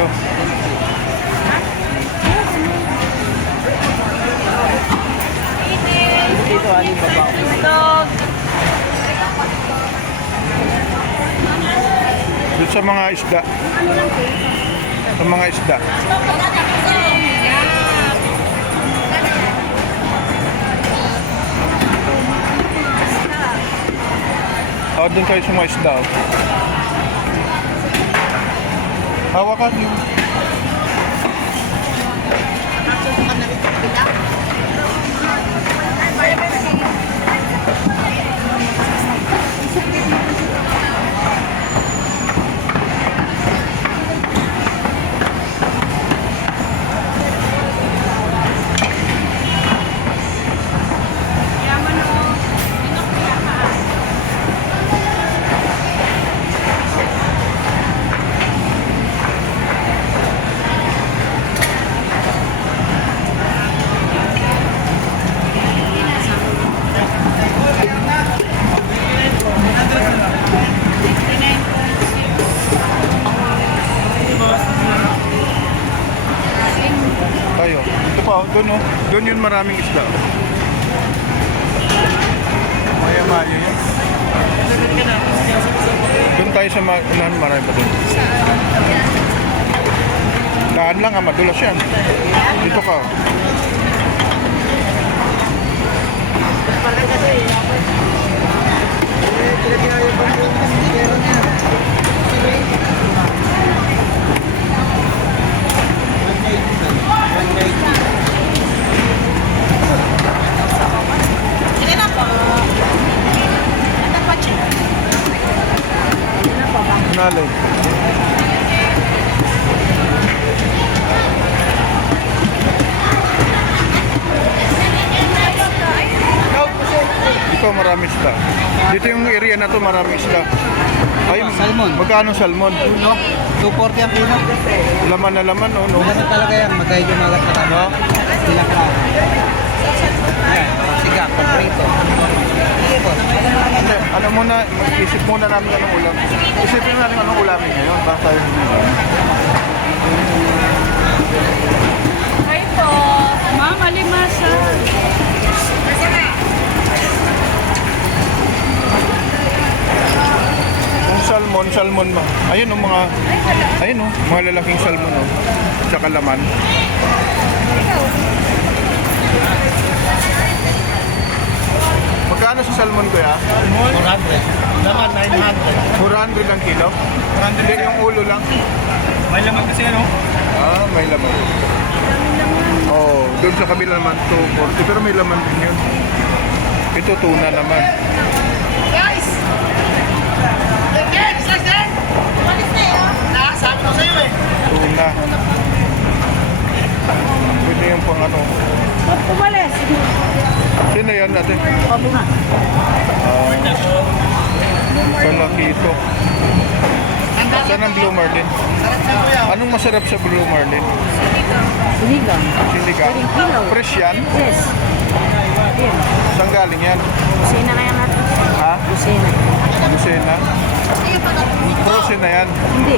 dito. Dito, aling baba. Dito sa mga isda. Sa mga isda. Doon tayo sa mga isda. Hawakan yung... Tayo. Ito pa, doon oh. Doon yun maraming isda. Maya-maya yan. Doon tayo sa unahan, marami pa doon. Daan lang ha, madulas yan. Dito ka. Nalay. Dito marami isda. Dito yung area na to marami isda. Ay, Salmon. Magkano salmon? 240 ang kilo. Laman na laman, oh, no? Ano talaga yan? Magkaya jumagat na tayo. Sila ka. Yan, siga, paprito. Ano muna, isip muna namin anong ulam. Isipin natin anong ulamin ngayon. Baka tayo Hi po. Ma'am, alimasa. Kung salmon ba? Ayun oh, mga lalaking salmon oh. Tsaka laman. Magkano sa salmon ko ya? 400. Laman, 900. 400 ang kilo? 400 hindi yung ulo lang. May laman kasi ano? May laman. Oh, doon sa kabila naman 240 pero may laman din yun. Ito tuna naman. Guys! Again! Again! Umalis na yun. Nakasabi ko sa'yo eh. Tuna. Pwede yung pang ano. Umalis. Sino yan natin? Pabunga. Kalakito. Saan ang Blue Marlin? Anong masarap sa Blue Marlin? Sinigang. Sinigang. Kilo. Fresh yan? Yes. Yan. Saan galing yan? Kusina kaya natin. Ha? Kusina. Lucena? Frozen na yan? Hindi.